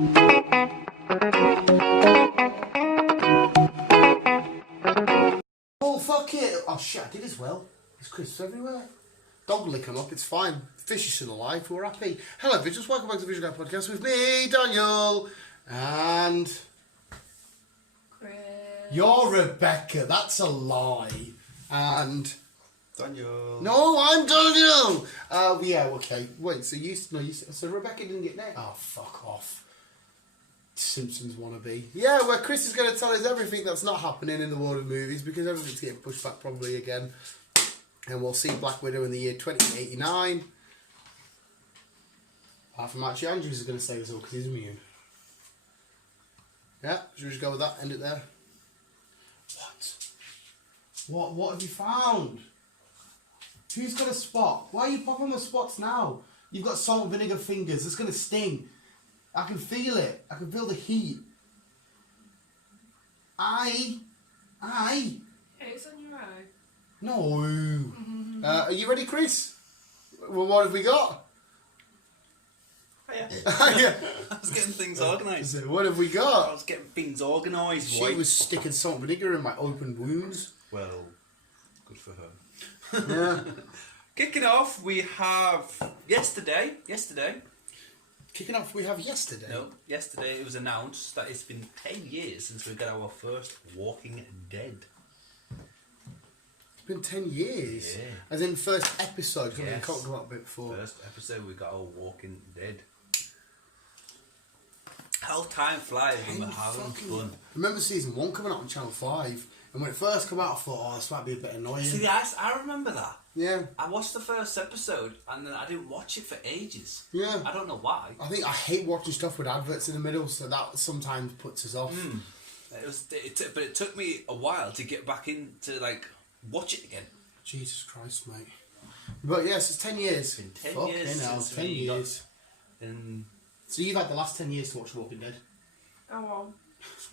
Oh, fuck it. Oh, shit, I did as well. There's crisps everywhere. Dog lick them up, it's fine. Fish is still alive, we're happy. Hello, Visuals, welcome back to the Visual Guy Podcast with me, Daniel, and... Chris. You're Rebecca, that's a lie. And... Daniel. No, I'm Daniel! Yeah, okay. Wait, so Rebecca didn't get named? Oh, fuck off. Simpsons wannabe. Yeah, where Chris is going to tell us everything that's not happening in the world of movies because everything's getting pushed back probably again. And we'll see Black Widow in the year 2089. Apart from Archie Andrews is going to save us all because he's immune. Yeah, should we just go with that? End it there? What? What have you found? Who's got a spot? Why are you popping the spots now? You've got salt and vinegar fingers. It's going to sting. I can feel it. I can feel the heat. Aye. Yeah, it's on your eye. No. Are you ready, Chris? Well, what have we got? Yeah. Yeah. I was getting things organised. So what have we I got? was getting things organised. She was sticking salt and vinegar in my open wounds. Well, good for her. Yeah. Kicking off, we have yesterday. Kicking off, we have yesterday. No, yesterday it was announced that it's been 10 years since we got our first Walking Dead. It's been 10 years. Yeah. As in first episode. Yes. We Yes. talked about a bit before. First episode, we got our Walking Dead. How time flies when we're having fun. I remember season 1 coming out on Channel 5, and when it first came out, I thought, oh, this might be a bit annoying. See, I remember that. Yeah. I watched the first episode and then I didn't watch it for ages. Yeah. I don't know why. I think I hate watching stuff with adverts in the middle, so that sometimes puts us off. But it took me a while to get back into watch it again. Jesus Christ, mate. But yes, it's 10 years. It's been 10 Fucking years hell, since 10 we years. And So you've had the last 10 years to watch Walking Dead. Oh well.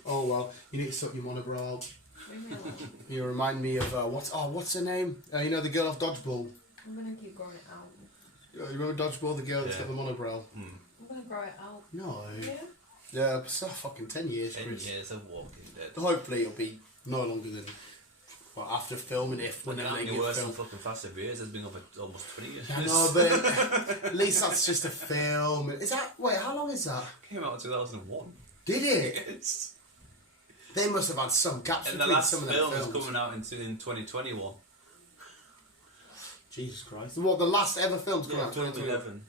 Oh well, you need to sort your monobrow out. Leave me alone. You remind me of what's her name? You know the girl off Dodgeball. I'm gonna keep growing it out. You remember Dodgeball, the girl that's got the monobrow? I'm gonna grow it out. No. Yeah. Yeah, so fucking 10 years. 10 Chris. years of Walking Dead. Hopefully it'll be no longer than after filming When whenever they it get worse than filmed. fucking Fast and Furious has been over almost 20 years. I know, but at least that's just a film. Is that wait? How long is that? Came out in 2001. Did it? It's, They must have had some gaps and the between last some of them film is films. coming out in 2021. Jesus Christ! What the last ever films come Yeah, out? 2021. 2011.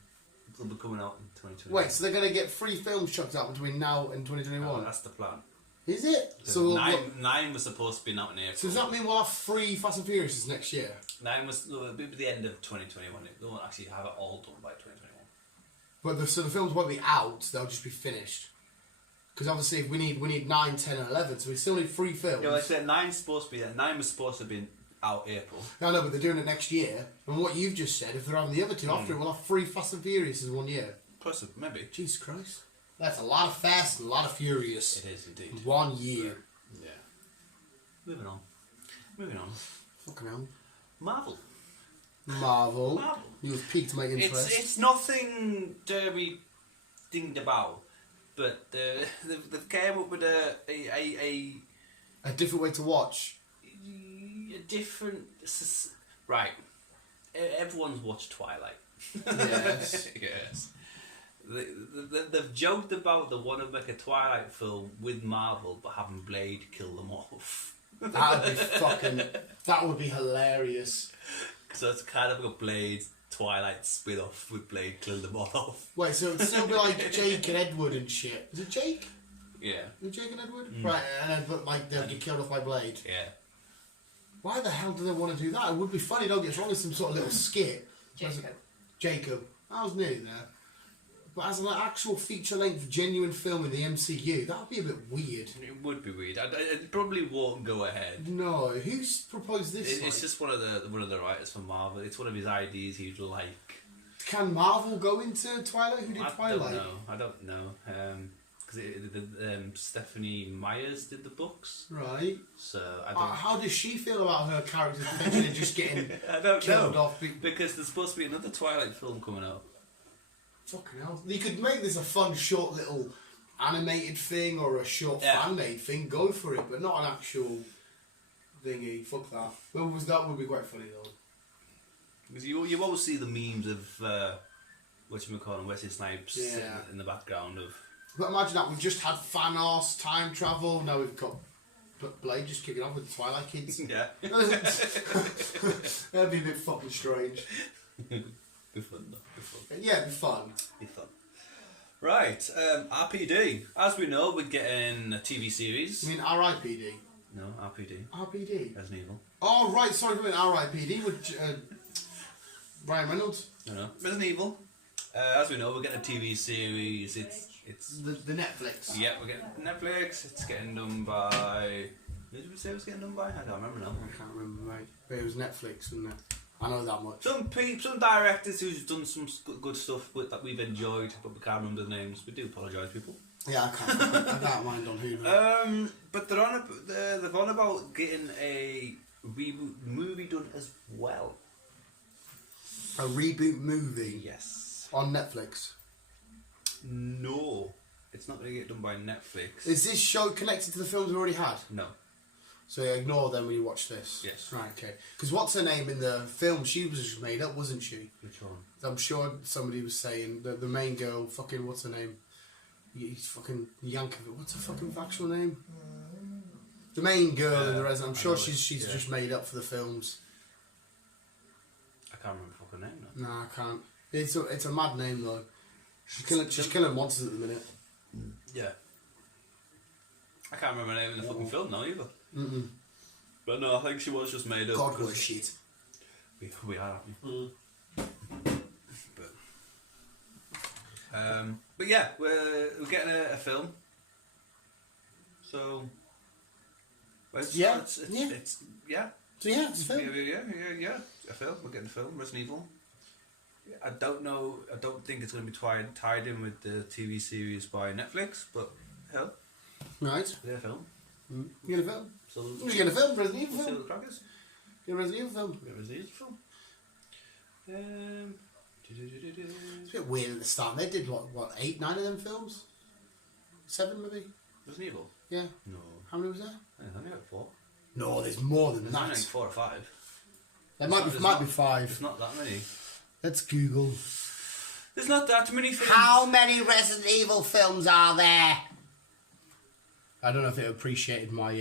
It'll be coming out in 2021. Wait, so they're gonna get 3 films chucked out between now and 2021? No, that's the plan. Is it? So, nine was supposed to be out in April. so does that mean we'll have 3 Fast and Furious next year? 9 was it'll be the end of 2021. They won't actually have it all done by 2021. But so the films won't be out; they'll just be finished. Because obviously, if we need 9, 10, and 11, so we still need 3 films. Yeah, like I said, 9 was supposed to be out April. I know, but they're doing it next year. And what you've just said, if they're having the other 2 after it, we'll have 3 Fast and Furious in 1 year. Possibly, maybe. Jesus Christ. That's a lot of Fast and a lot of Furious. It is indeed. In 1 year. Yeah. Moving on. Fucking hell. Marvel. Marvel. You've piqued my interest. It's nothing derby dinged about, but they've came up with a different way to watch. different right. Everyone's watched Twilight. Yes. Yes. They've joked about they want to make a Twilight film with Marvel, but having Blade kill them off. That would be hilarious. So it's kind of like a Blade Twilight spin-off with Blade killing them all off. Wait, so it'd still be like Jake and Edward and shit. Is it Jake? Yeah. Is it Jake and Edward? Right, and then but they'll get killed off by Blade. Yeah. Why the hell do they want to do that? It would be funny, don't get us wrong, as some sort of little skit. Jacob. I was nearly there. But as an actual feature-length, genuine film in the MCU, that would be a bit weird. It would be weird. It probably won't go ahead. No, who's proposed this? It's just one of the writers from Marvel. It's one of his ideas he'd like. Can Marvel go into Twilight? Who did Twilight? I don't know. Because Stephanie Myers did the books. Right. So I don't. How does she feel about her character potentially just getting I don't killed know. off? Because there's supposed to be another Twilight film coming out. Fucking hell! You could make this a fun, short little animated thing or a short fan-made thing, go for it, but not an actual thingy. Fuck that. Well, that would be quite funny though. Because you always see the memes of whatchamacallit, Wesley Snipes sitting in the background of. But imagine that, we've just had fan-arse time travel, now we've got Blade just kicking off with the Twilight Kids. Yeah. That'd be a bit fucking strange. Be fun though. Be fun. Yeah, it'd be fun. Be fun. Right, r.p.d. As we know, we're getting a TV series. You mean R.I.P.D.? No, r.p.d. R.P.D.? Resident Evil. Oh, right, sorry, I meant R.I.P.D. with Ryan Reynolds. No. Resident Evil. As we know, we're getting a TV series. It's the Netflix. Yeah, we're getting Netflix. It's getting done by. Who did we say it was getting done by? I don't remember now. I can't remember, mate. But it was Netflix, wasn't it? I know that much. Some directors who's done some good stuff that we've enjoyed, but we can't remember the names. We do apologise, people. Yeah, I can't mind on who. But they've on about getting a reboot movie done as well. A reboot movie? Yes. On Netflix? No. It's not going to get done by Netflix. Is this show connected to the films we already had? No. So you ignore them when you watch this? Yes. Right, okay. Because what's her name in the film? She was just made up, wasn't she? Which one? I'm sure somebody was saying the main girl, fucking, what's her name? He's fucking Yankovic. What's her fucking actual name? The main girl in the Resident. I'm sure she's just made up for the films. I can't remember the fucking name now. No, I can't. It's a mad name though. She's killing monsters at the minute. Yeah. I can't remember her name in the fucking film now either. Mm-mm. But no, I think she was just made up. God, what shit. We are, aren't we? But yeah, we're getting a film. So. It's, yeah. It's, yeah. So yeah, it's a film. Yeah. A film. We're getting a film. Resident Evil. I don't know. I don't think it's going to be tied in with the TV series by Netflix, but hell. Right. We're getting a film. You get a film? So you get a film, Resident Evil see film. what the crack is. Get a Resident Evil film. Get a Resident Evil film. It's a bit weird at the start. They did what 8, 9 of them films? 7 maybe? Resident Evil? Yeah. No. How many was there? There's only like 4. No, there's more than There's that. only like 4 or 5. There might be 5. It's not that many. Let's Google. There's not that many films. How many Resident Evil films are there? I don't know if it appreciated my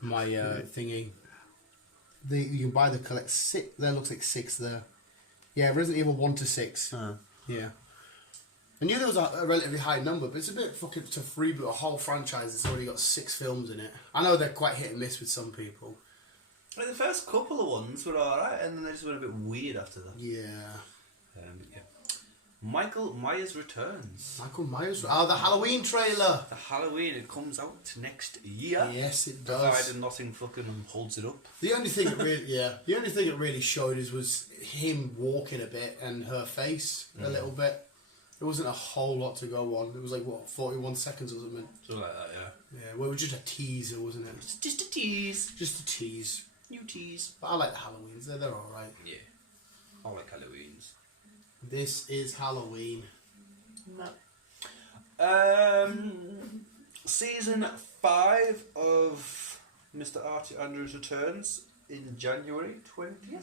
my thingy. You can buy the collect 6. There looks like 6 there. Yeah, Resident Evil 1 to 6. Yeah. I knew there was a relatively high number, but it's a bit fucking to reboot a whole franchise that's already got 6 films in it. I know they're quite hit and miss with some people. Like the first couple of ones were alright, and then they just went a bit weird after that. Yeah. Yeah. Michael Myers returns. Michael Myers. Oh, the Halloween trailer. The Halloween, it comes out next year. Yes, it does. Provided nothing fucking holds it up. The only thing it really showed was him walking a bit and her face a little bit. There wasn't a whole lot to go on. It was like, what, 41 seconds or something? Something like that, yeah. Yeah, well, it was just a teaser, wasn't it? It's just a tease. Just a tease. New tease. But I like the Halloweens. They're alright. Yeah. I like Halloweens. This is Halloween. No. Season 5 of Mr. Archie Andrews returns in January 20th.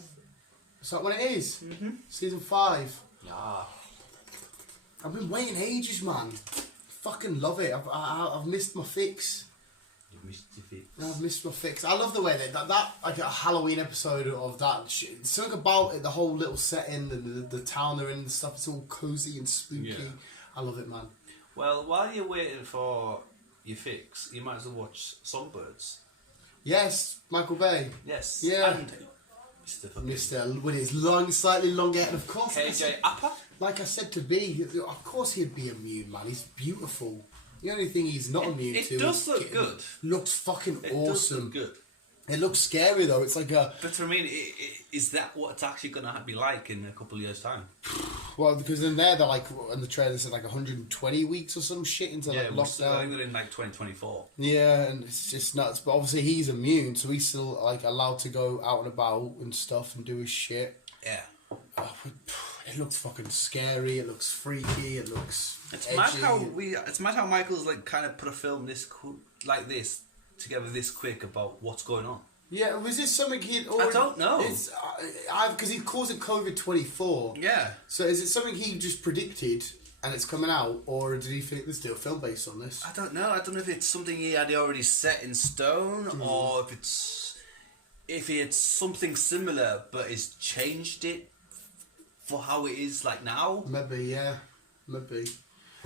Is that when it is? Mm-hmm. Season 5. Yeah. I've been waiting ages, man. Fucking love it. I've missed my fix. You've missed your fix. I've missed my fix. I love the way that like a Halloween episode of that shit. Something about it, the whole little setting, the town they're in and stuff. It's all cozy and spooky. Yeah. I love it, man. Well, while you're waiting for your fix, you might as well watch Songbirds. Yes, Michael Bay. Yes. Yeah. And Mr. with his slightly long hair, and of course, KJ Appa. like I said to B, of course he'd be immune, man. He's beautiful. The only thing he's not immune to. It does is look good. Looks fucking It awesome. does look good. It looks scary though. It's like a. But I mean, is that what it's actually going to be like in a couple of years' time? Well, because in there they're like, in the trailer they said like 120 weeks or some shit into like I lockdown. think they're in like 2024. Yeah, and it's just nuts. But obviously he's immune, so he's still like allowed to go out and about and stuff and do his shit. Yeah. It looks fucking scary. It looks freaky. It looks. It's edgy. mad how It's mad how Michael's like kind of put a film like this together this quick about what's going on. Yeah, was this something he'd already... I don't know. Because he calls it COVID-24. Yeah. So is it something he just predicted and it's coming out, or did he think there's still a film based on this? I don't know. I don't know if it's something he had already set in stone, or if it's something similar but he's changed it for how it is like now. Maybe, yeah. Maybe.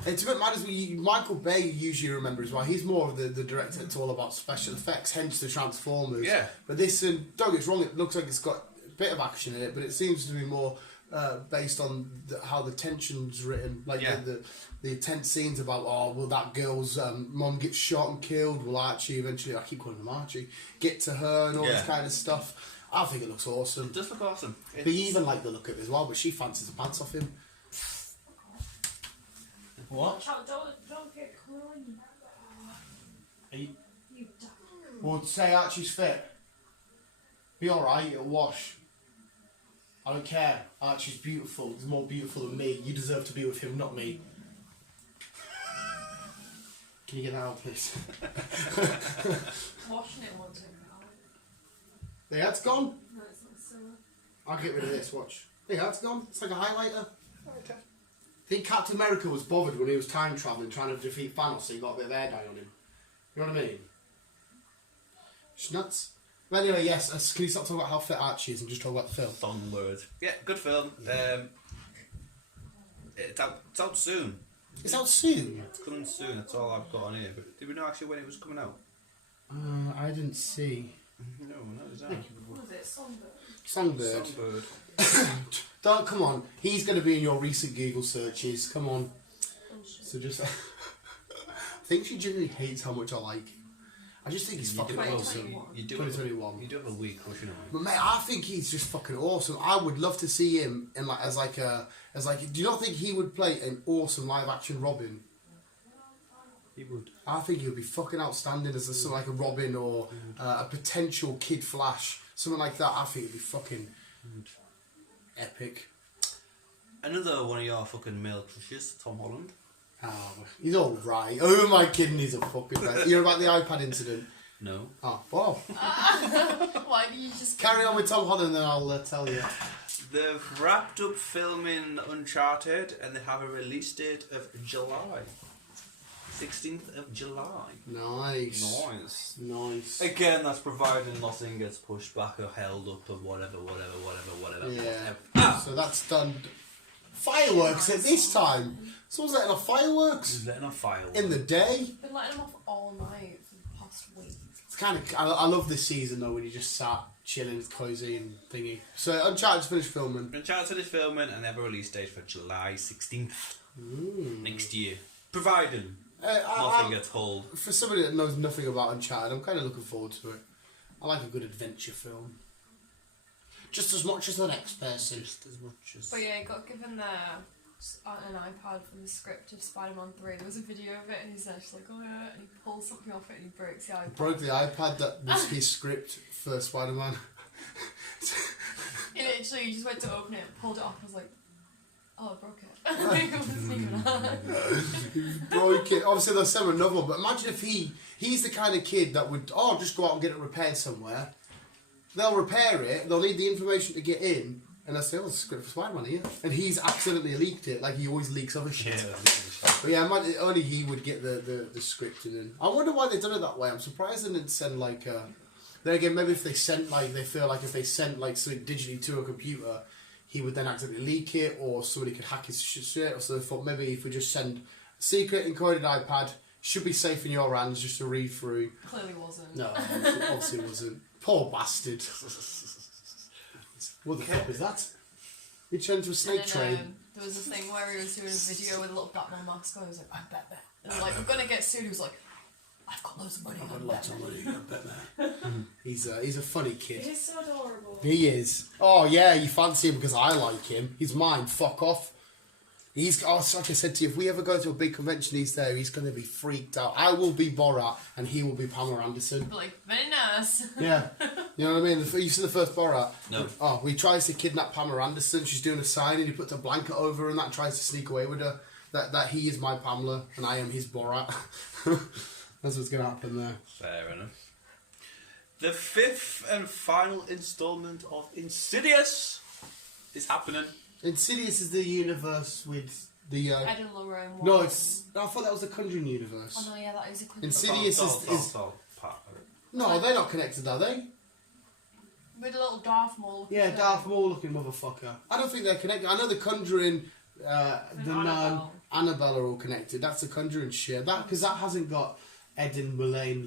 It's a bit mad as Michael Bay usually remembers why he's more of the director that's all about special effects, hence the Transformers. Yeah. But this, don't get us wrong, it looks like it's got a bit of action in it, but it seems to be more based on how the tension's written, like the intense scenes about, will that girl's mum get shot and killed? Will Archie eventually, I keep calling him Archie, get to her and all this kind of stuff? I think it looks awesome. It does look awesome. But you even like the look of it as well, but she fancies the pants off him. What? Don't get crying. You duck. Well, say Archie's fit. Be alright, it'll wash. I don't care. Archie's beautiful. He's more beautiful than me. You deserve to be with him, not me. Can you get that out, please? Washing it won't take it out. The ad's gone. No, it's not still. I'll get rid of this, watch. The ad's gone. It's like a highlighter. I think Captain America was bothered when he was time travelling trying to defeat Thanos, so he got a bit of air dye on him. You know what I mean? It's nuts. Well, anyway, yes, can you stop talking about how fit Archie is and just talk about the film? Songbirds. Yeah, good film. It's out soon. It's out soon? It's coming soon, that's all I've got on here. But did we know actually when it was coming out? I didn't see. No, is that? What was it? Songbird? Songbird. Songbird. Don't, come on. He's going to be in your recent Google searches. Come on. So just... I think she genuinely hates how much I like him. I just think he's fucking awesome. You do 2021. You do have a week crushing on him. But mate, I think he's just fucking awesome. I would love to see him in as do you not think he would play an awesome live action Robin? He would. I think he would be fucking outstanding as something like a Robin or a potential Kid Flash, something like that. I think it'd be fucking epic. Another one of your fucking male crushes, Tom Holland. Oh, he's all right. Who am I kidding? He's a fucking right. You know about the iPad incident? No. Oh, well. Why do you just... Carry on with Tom Holland and then I'll tell you. They've wrapped up filming Uncharted and they have a release date of July. 16th of July. Nice. Again, that's providing nothing gets pushed back or held up or whatever. Yeah. So that's done. Fireworks at this time. Someone's letting off fireworks. He's letting off fireworks. In the day. Been letting them off all night for the past week. It's kind of. I love this season though when you just sat chilling, cozy and thingy. So Uncharted's finished filming. Uncharted is filming and they have a release date for July 16th next year. Providing nothing gets hold. For somebody that knows nothing about Uncharted, I'm kind of looking forward to it. I like a good adventure film. Just as much as the next person. Just as much as... But yeah, he got given an iPad for the script of SpiderMan 3. There was a video of it and he's actually like, oh yeah, and he pulls something off it and he breaks the iPad. Broke the iPad that was his script for SpiderMan. He literally just went to open it, pulled it off and was like, oh, I broke it. It wasn't even that. Broke it. Obviously they'll send him another one, but imagine if he's the kind of kid that would, just go out and get it repaired somewhere. They'll repair it, they'll need the information to get in, and they'll say, oh, there's a script for Spider-Man here. And he's accidentally leaked it, like he always leaks other shit. Yeah, but yeah, only he would get the script in. I wonder why they've done it that way. I'm surprised they didn't send then again, maybe if they sent they feel like if they sent something digitally to a computer, he would then accidentally leak it, or somebody could hack his shit. Or so they thought maybe if we just send a secret encoded iPad, should be safe in your hands just to read through. Clearly wasn't. No, obviously it wasn't. Poor bastard. What the fuck is that? He turned into a snake train. There was a thing where he was doing a video with a little Batman mask on. He was like, I'm Batman. And they're like, we're gonna get sued. He was like, I've got loads of money. I've got lots of money. I'm Batman. He's a funny kid. He's so adorable. He is. Oh yeah, you fancy him because I like him. He's mine. Fuck off. Like I said to you, if we ever go to a big convention he's there, he's going to be freaked out. I will be Borat and he will be Pamela Anderson. But like, very nice. Yeah. You know what I mean? You see the first Borat? No. Oh, he tries to kidnap Pamela Anderson. She's doing a sign and he puts a blanket over her and that tries to sneak away with her. That he is my Pamela and I am his Borat. That's what's going to happen there. Fair enough. The 5th and final instalment of Insidious is happening. Insidious is the universe with the... Ed and Lorraine. No, it's... I thought that was the Conjuring universe. Oh no, yeah, that is a Conjuring. Insidious is... all part of it. No, they're not connected, are they? With a little Darth Maul. Yeah, Darth Maul looking motherfucker. I don't think they're connected. I know the Conjuring, the Nun, Annabelle are all connected. That's the Conjuring shit. That because that hasn't got Ed and Lorraine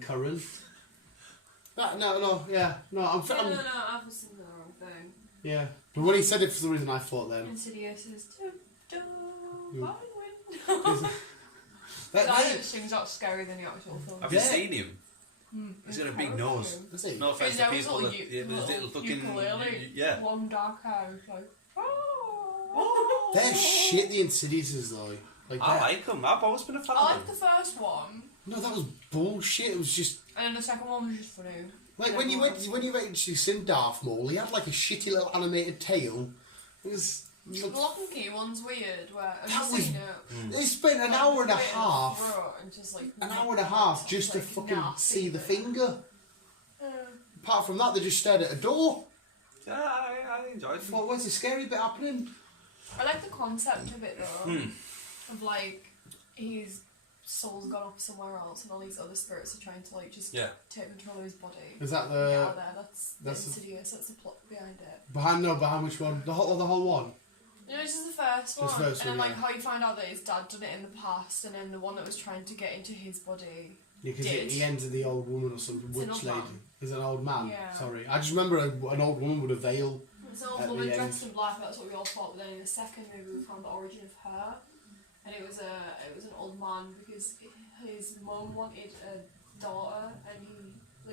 Curran. No, I'm no, I've seen the wrong thing. Yeah, but when he said it for some reason, I thought then. Insidious is That it seems not scary than the actual film. Have you seen him? He's got a big nose. Does he? No offense to people that... little fucking... Yeah. Long dark hair. It's like... They're shit, the Insidiouses, though. Like I like them. I've always been a fan I of liked them. the first one. No, that was bullshit. It was just... And then the second one was just funny. Like, when you actually seen Darth Maul, he had, like, a shitty little animated tail. It was... The Lock and Key one's weird, where... Have you seen it? They spent an hour and a half... And just, like, An hour and a half just to like, fucking see the finger. Apart from that, they just stared at a door. Yeah, I enjoyed it. What was the scary bit happening? I like the concept of it, though. Of, like, his soul's gone off somewhere else and all these other spirits are trying to, like, just take control of his body. Is that Get the... out there. That's Insidious. That's the plot behind it. Behind which one? The whole one? You know, this is the first one. This first and then, one, like, how you find out that his dad done it in the past, and then the one that was trying to get into his body. Yeah, because he ended the old woman or something. It's Witch an old lady. man. Is it an old man? Yeah. Sorry. I just remember an old woman with a veil. It's an old At woman the dressed in end. black, that's what we all thought, but then in the second movie we found the origin of her. And it was an old man because his mum wanted a daughter and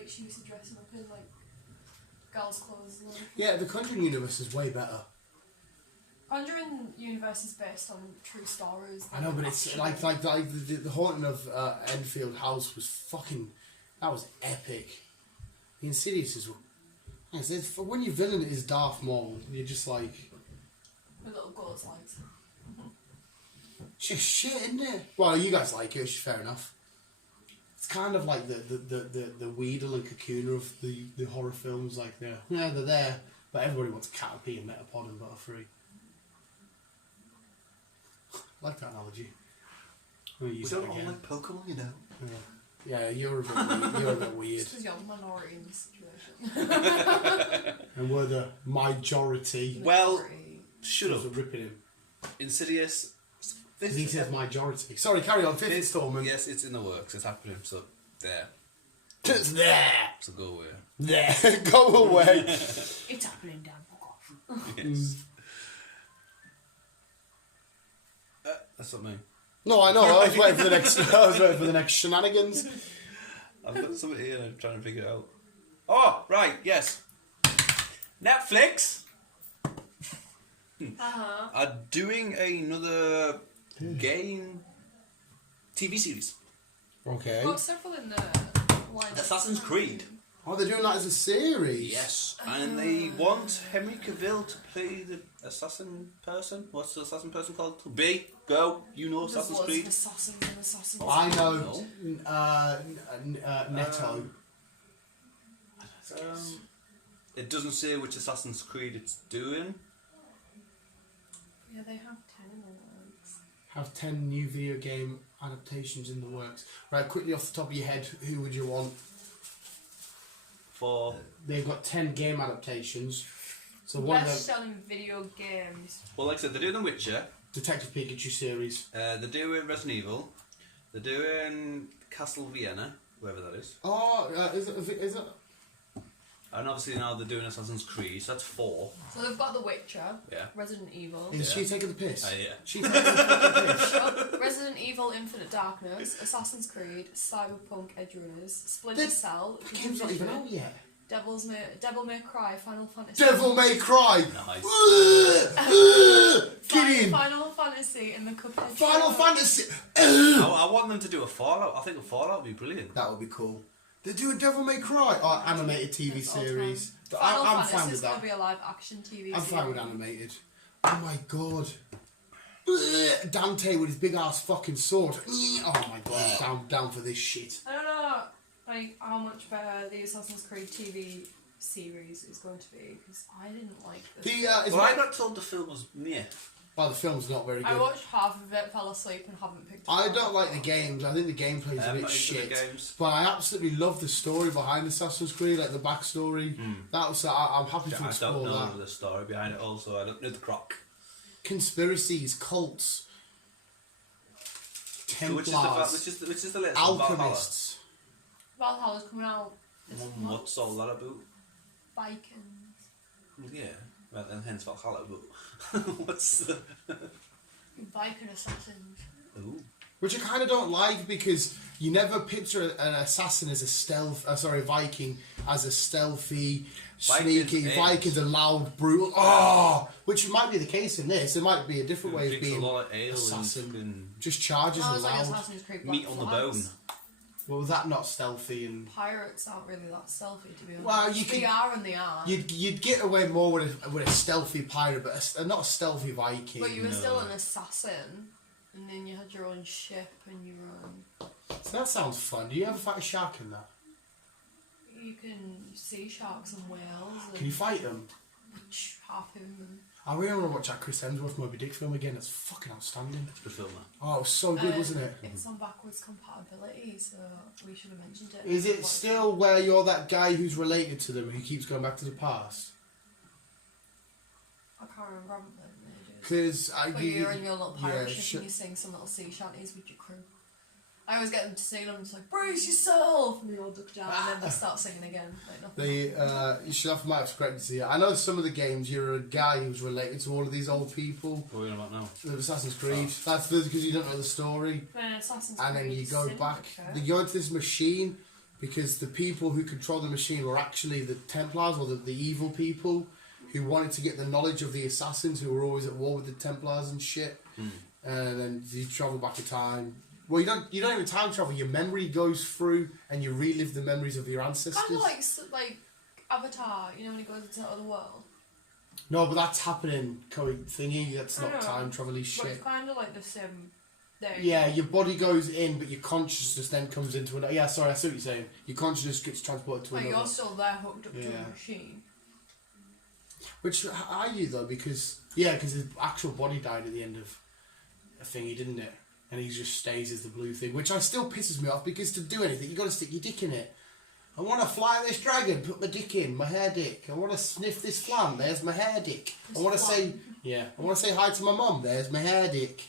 she used to dress him up in like girls' clothes and everything. Yeah, the Conjuring universe is way better. Conjuring universe is based on true stories. I know, but it's like the haunting of Enfield House was fucking... That was epic. The Insidious is... When your villain is Darth Maul, you're just like... With little ghost lights. It's just shit, isn't it? Well, you guys like it, which is fair enough. It's kind of like the Weedle and Kakuna of the horror films. Like, they're there, but everybody wants Caterpie and Metapod and Butterfree. I like that analogy. We'll use it again. like Pokemon, you know. Yeah, you're a bit weird. It's because you're the minority in this situation. And we're the majority. Well, shut up. Ripping him. Insidious. He says majority. Sorry, carry on. Fifth installment. Yes, it's in the works. It's happening. So, there. It's there. So go away. There. Go away. It's happening, Dan. Fuck off. Yes. That's not me. No, I know. I was waiting for the next. I was waiting for the next shenanigans. I've got something here and I'm trying to figure it out. Oh, right, yes. Netflix are doing another game TV series. Okay. Got several in the line. Assassin's Creed. Oh, they're doing that as a series. Yes, and they want Henry Cavill to play the assassin person. What's the assassin person called? B. Go. You know There's Assassin's loads Creed. of assassins and assassins. Oh, I know. Neto. It doesn't say which Assassin's Creed it's doing. Yeah, they have 10 in the works. Have 10 new video game adaptations in the works. Right, quickly off the top of your head, who would you want? For They've got 10 game adaptations. So one of them, Best-selling video games. well, like I said, they're doing The Witcher. Detective Pikachu series. They're doing Resident Evil. They're doing Castle Vienna, whoever that is. Oh, is it? And obviously now they're doing Assassin's Creed, so that's 4. So they've got The Witcher, Yeah. Resident Evil, Is she taking the piss? Yeah. She taking the fucking piss. Resident Evil Infinite Darkness, Assassin's Creed, Cyberpunk Edge Runners, Splinter Cell, The game's not even out yet. Devil May Cry, Final Fantasy. Devil May Cry! Nice. Get in! Final Fantasy and the Cuphead. Final show. Fantasy! I want them to do a Fallout. I think a Fallout would be brilliant. That would be cool. They're doing Devil May Cry, or animated TV That's all series. Final I'm Fantasy fine with is going that. to be a live action TV I'm series. fine with animated. Oh my god. Dante with his big ass fucking sword. Oh my god, down for this shit. I don't know like how much better the Assassin's Creed TV series is going to be because I didn't like this. I got told the film was meh. Well, the film's not very good. I watched half of it, fell asleep, and haven't picked it up. I don't like the games. I think the gameplay's a bit shit. But I absolutely love the story behind Assassin's Creed, like the backstory. That was I'm happy to explore that. I don't know the story behind it. Also, I don't know the croc. Conspiracies, cults, Templars, which is the latest alchemists. Valhalla's coming out this month. What's all that about? Vikings. Yeah, well, and hence Valhalla. But what's the Viking assassins. Ooh. Which I kind of don't like because you never picture an assassin as a Viking as a stealthy, sneaky. Vikings are loud, brutal. Oh, which might be the case in this. There might be a different way of being assassin. And just charges and Like loud. Assassin's Creed meat on the bone. Well, was that not stealthy and? Pirates aren't really that stealthy, to be honest. Well, they are and they are. You'd get away more with a stealthy pirate, but not a stealthy Viking. But you were still an assassin, and then you had your own ship and your own. So that sounds fun. Do you ever fight a shark in that? You can see sharks and whales. And Can you fight them? Harpoon them. I really want to watch that Chris Hemsworth Moby Dick film again. It's fucking outstanding. It's a good film, man. Oh, it was so good, wasn't it? It's on backwards compatibility, so we should have mentioned it. Is it still where you're that guy who's related to them who keeps going back to the past? I can't remember. I haven't played it in ages. Because you're in your little pirate ship sh- and you sing some little sea shanties with your crew. I always get them to sing them, just like, brace yourself! And they all duck down and then they start singing again. Like nothing. You should have might have corrected to see it. I know some of the games you're a guy who's related to all of these old people. What are we on about now? The Assassin's Creed. That's because you don't know the story. Assassin's And then Creed you go Syndicate. back. You go into this machine because the people who control the machine were actually the Templars or the evil people who wanted to get the knowledge of the assassins who were always at war with the Templars and shit. And then you travel back in time. Well, you don't even time travel. Your memory goes through, and you relive the memories of your ancestors. Kind of like Avatar, you know, when he goes into the other world. No, but that's happening. Thingy. That's not know. time travel-y But shit. it's kind of like the same thing. Yeah, your body goes in, but your consciousness then comes into another. Yeah, sorry, I see what you're saying. Your consciousness gets transported to Like another. you're still there, hooked up to Yeah. a machine. Which are you though? Because his actual body died at the end of a thingy, didn't it? And he just stays as the blue thing, which still pisses me off because to do anything, you got to stick your dick in it. I want to fly this dragon, put my dick in, my hair dick. I want to sniff this plant, there's my hair dick. I want to say hi to my mum, there's my hair dick.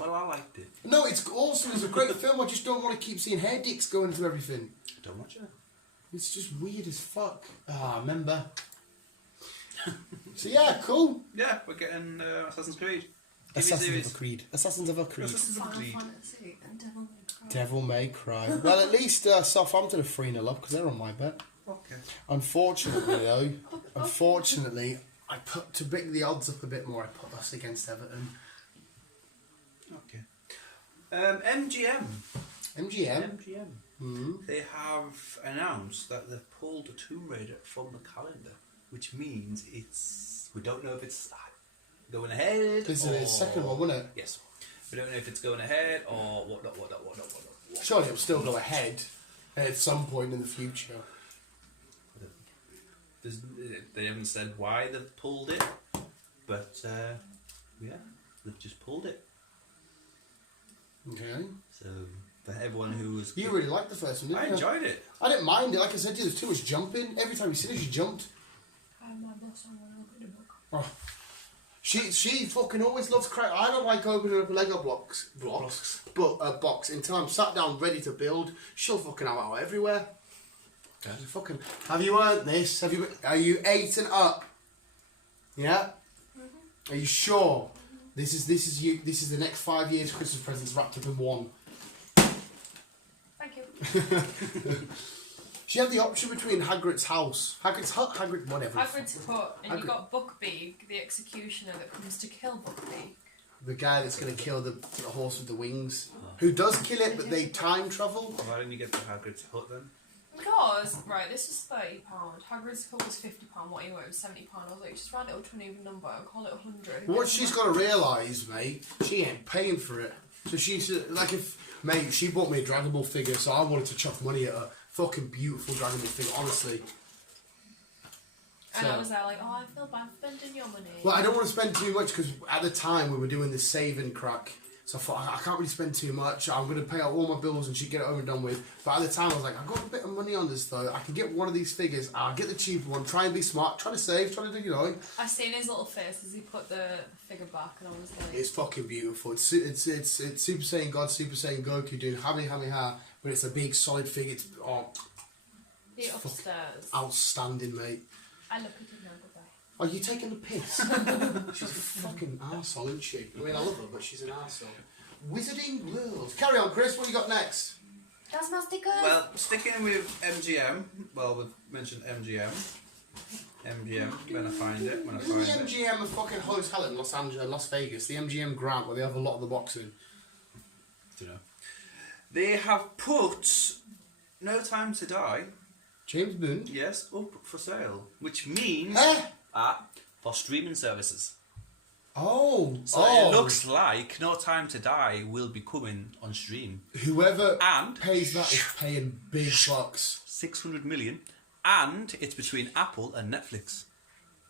Well, I liked it. No, it's awesome. It's a great film. I just don't want to keep seeing hair dicks going into everything. Don't watch it. It's just weird as fuck. I remember. So yeah, cool. Yeah, we're getting Assassin's Creed. Assassins of a Creed. Assassins of a Creed. Final Fantasy and Devil May Cry. Devil May Cry. Well, at least Southampton are 3-0 up because they're on my bet. Okay. Unfortunately, I put to bring the odds up a bit more. I put us against Everton. Okay. MGM. Mm-hmm. They have announced that they've pulled Tomb Raider from the calendar, which means we don't know if it's going ahead. This is the second one, wasn't it? Yes. We don't know if it's going ahead or whatnot. Surely it'll still go ahead at some point in the future. They haven't said why they've pulled it, but they've just pulled it. Okay. So for everyone who was, You really liked the first one, didn't I you? enjoyed it. I didn't mind it. Like I said to you, there's too much jumping. Every time you see it, she jumped. I have my boss on when I look at the book. Oh. She fucking always loves crap. I don't like opening up Lego blocks, but a box until I'm sat down ready to build. She'll fucking have it out everywhere. Okay. Fucking. Have you earned this? Are you 8 and up? Yeah. Mm-hmm. Are you sure? Mm-hmm. This is you. This is the next 5 years Christmas presents wrapped up in one. Thank you. She had the option between Hagrid's house, Hagrid's hut, Hagrid whatever. Hagrid's hut, and Hagrid. you got Buckbeak, the executioner that comes to kill Buckbeak. The guy that's going to kill the horse with the wings, who does kill it, but they time travel. Why didn't you get the Hagrid's hut then? Because, right, this was £30. Hagrid's coat was £50. What he wanted was £70. I was like, just round it up to an even number and call it 100. What she's got to realise, mate, she ain't paying for it. So she's like, if mate, she bought me a Dragon Ball figure, so I wanted to chuck money at her. Fucking beautiful Dragon Ball figure, honestly. And I was there like, oh, I feel bad spending your money. Well, I don't want to spend too much because at the time we were doing this saving crack. So I thought, I can't really spend too much. I'm going to pay out all my bills and she'd get it over and done with. But at the time I was like, I've got a bit of money on this though. I can get one of these figures. I'll get the cheaper one. Try and be smart. Try to save. Try to do, you know. I seen his little face as he put the figure back and I was like... It's fucking beautiful. It's Super Saiyan God, Super Saiyan Goku doing Kamehameha. But it's a big solid figure. It's He upstairs. outstanding, mate. I look at him now, goodbye. Are you taking the piss? She's a fucking arsehole, isn't she? I mean, I love her, but she's an arsehole. Wizarding World. Carry on, Chris. What you got next? That's my sticker. Well, sticking with MGM. Well, we've mentioned MGM. MGM. When I find it. Isn't the MGM a fucking hotel in Los Angeles, Las Vegas? The MGM Grant, where they have a lot of the boxing. Do you know? They have put No Time to Die. James Bond. Yes, up for sale, which means for streaming services. Oh, So it looks like No Time to Die will be coming on stream. Whoever And pays that is paying big bucks. 600 million, and it's between Apple and Netflix.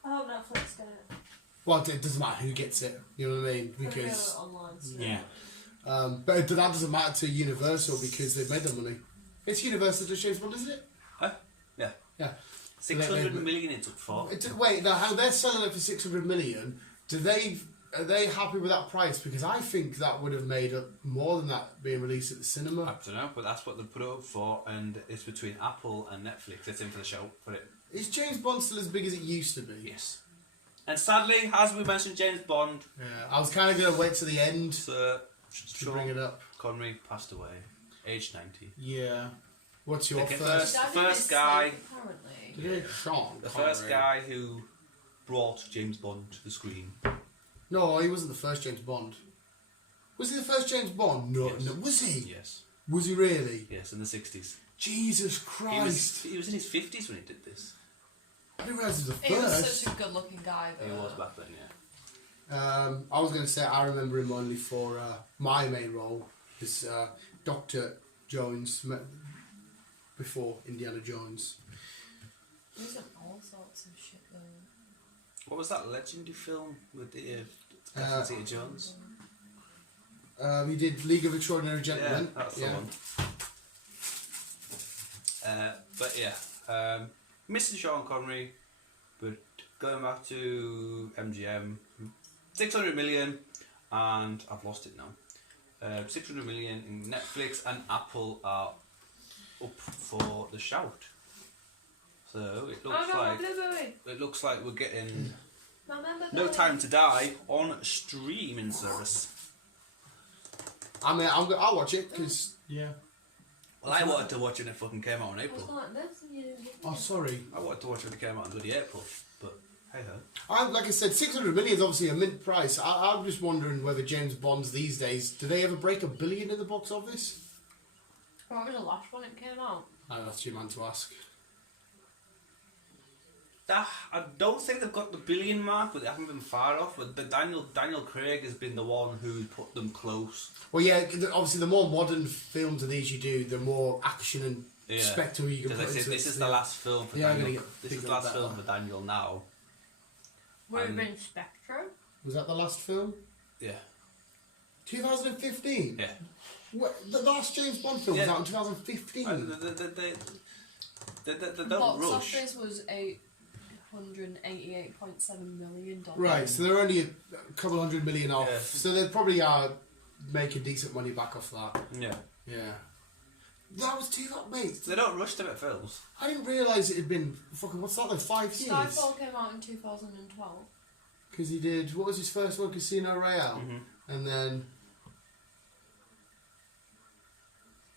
I hope Netflix get it. Well, it doesn't matter who gets it. You know what I mean? Because online. So. yeah, but that doesn't matter to Universal because they've made their money. It's Universal to James Bond, isn't it? Huh? Yeah. Yeah. 600 million it took for. Wait, now how they're selling it for 600 million? Are they happy with that price? Because I think that would have made up more than that being released at the cinema. I don't know, but that's what they put it up for, and it's between Apple and Netflix. It's in for the show. Put it. Is James Bond still as big as it used to be? Yes. And sadly, as we mentioned, James Bond. Yeah, I was kind of going to wait to the end to bring it up. Connery passed away, age 90. Yeah. What's your Okay, first? first guy. Apparently. Yeah, Sean The Connery. first guy who brought James Bond to the screen. No, he wasn't the first James Bond. Was he the first James Bond? No, Yes. no. Was he? Yes. Was he really? Yes, in the 60s. Jesus Christ! He was in his 50s when he did this. I didn't realise he was the He was first. such a good looking guy though. He was back then, yeah. I was going to say I remember him only for my main role, as Dr. Jones before Indiana Jones. He was in all sorts of shit though. What was that legendary film with the Catherine Jones? He did League of Extraordinary Yeah, Gentlemen. that's the one. But yeah, Mr. Sean Connery, but going back to MGM, 600 million, and I've lost it now. 600 million in Netflix and Apple are up for the shout. So it looks like we're getting No Time to Die on streaming service. I mean, I'll watch it because yeah. Well, I wanted to watch it when it fucking came out in April. Oh, sorry. I wanted to watch it when it came out in bloody April, but hey ho. Like I said, 600 million is obviously a mint price. I'm just wondering whether James Bonds these days, do they ever break $1 billion in the box office? What was the last one it came out? That's your man to ask. I don't think they've got the billion mark, but they haven't been far off. But Daniel Craig has been the one who put them close. Well, yeah, obviously the more modern films of these you do, the more action and spectacle you can put into it. This is the last film for Daniel. This is the last film for Daniel now. Would it have been Spectre? Was that the last film? Yeah. 2015? Yeah. The last James Bond film was out in 2015. They don't Box rush. office was $888.7 million. Right, so they're only a couple $100 million off. Yeah. So they probably are making decent money back off that. Yeah. Yeah. That was mate. They don't rush to make films. I didn't realise it had been fucking, what's that, like 5 years? Skyfall came out in 2012. Because he did, what was his first one? Casino Royale. Mm-hmm. And then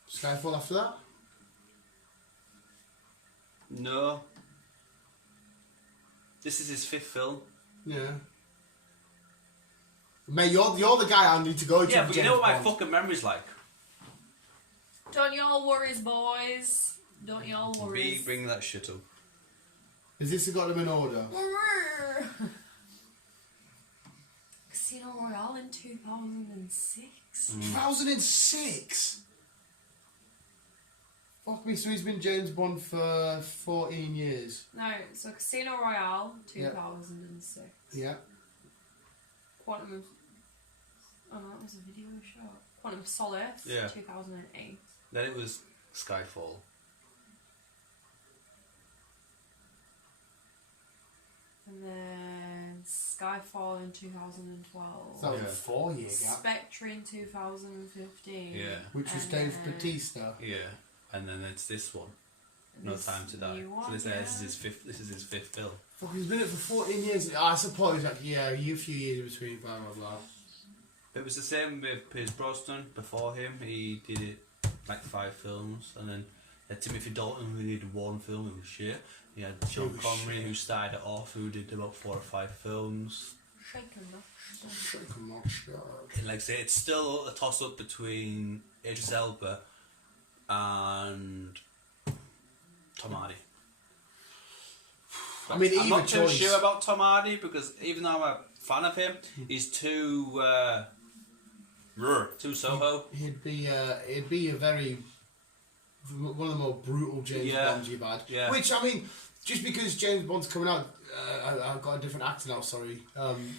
Skyfall after that? No. This is his 5th film. Yeah. Mate, you're the guy I need to go to. Yeah, but you know what my Bond. fucking memory's like? Don't y'all worries, boys. Don't you all worry. B, bring that shit up. Is this got them in order? Casino Royale in 2006. 2006? Fuck me, so he's been James Bond for 14 years. No, so Casino Royale, 2006. Yeah. Quantum of... Oh no, that was a video show. Quantum of Solace, 2008. Then it was Skyfall. And then Skyfall in 2012. That was a 4-year gap. Spectre in 2015. Yeah. Which was And Dave then Yeah. Bautista. And then it's this one. No this Time to Die. new one, So this is his fifth film. Fuck, he's been in it for 14 years. I suppose, like, yeah, a few years between, blah, blah, blah. It was the same with Pierce Brosnan. Before him, he did it like 5 films, and then Timothy Dalton, who did 1 film. It was shit. He had Sean Connery, who started it off, who did about 4 or 5 films. And like I say, it's still a toss up between Idris Elba and Tom Hardy. I mean, I'm not too choice. sure about Tom Hardy because even though I'm a fan of him, he's too Soho. He'd be a very one of the more brutal James Bonds you've had. Yeah. Which, I mean, just because James Bond's coming out, I've got a different actor now. Sorry.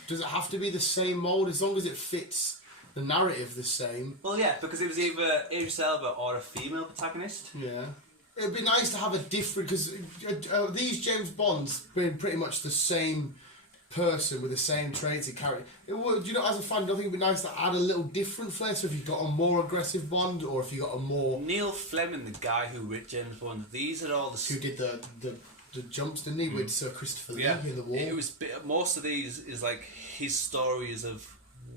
Does it have to be the same mold as long as it fits the narrative the same? Well, yeah, because it was either Idris Elba or a female protagonist. Yeah. It'd be nice to have a different, because these James Bonds being pretty much the same person with the same traits and character. It would, you know, as a fan, don't think it'd be nice to add a little different flair? So if you've got a more aggressive Bond, or if you got a more... Neil Fleming, the guy who wrote James Bond, these are all the... Who did the jumps, didn't he, with Sir Christopher Lee in the war? It was most of these is like his stories of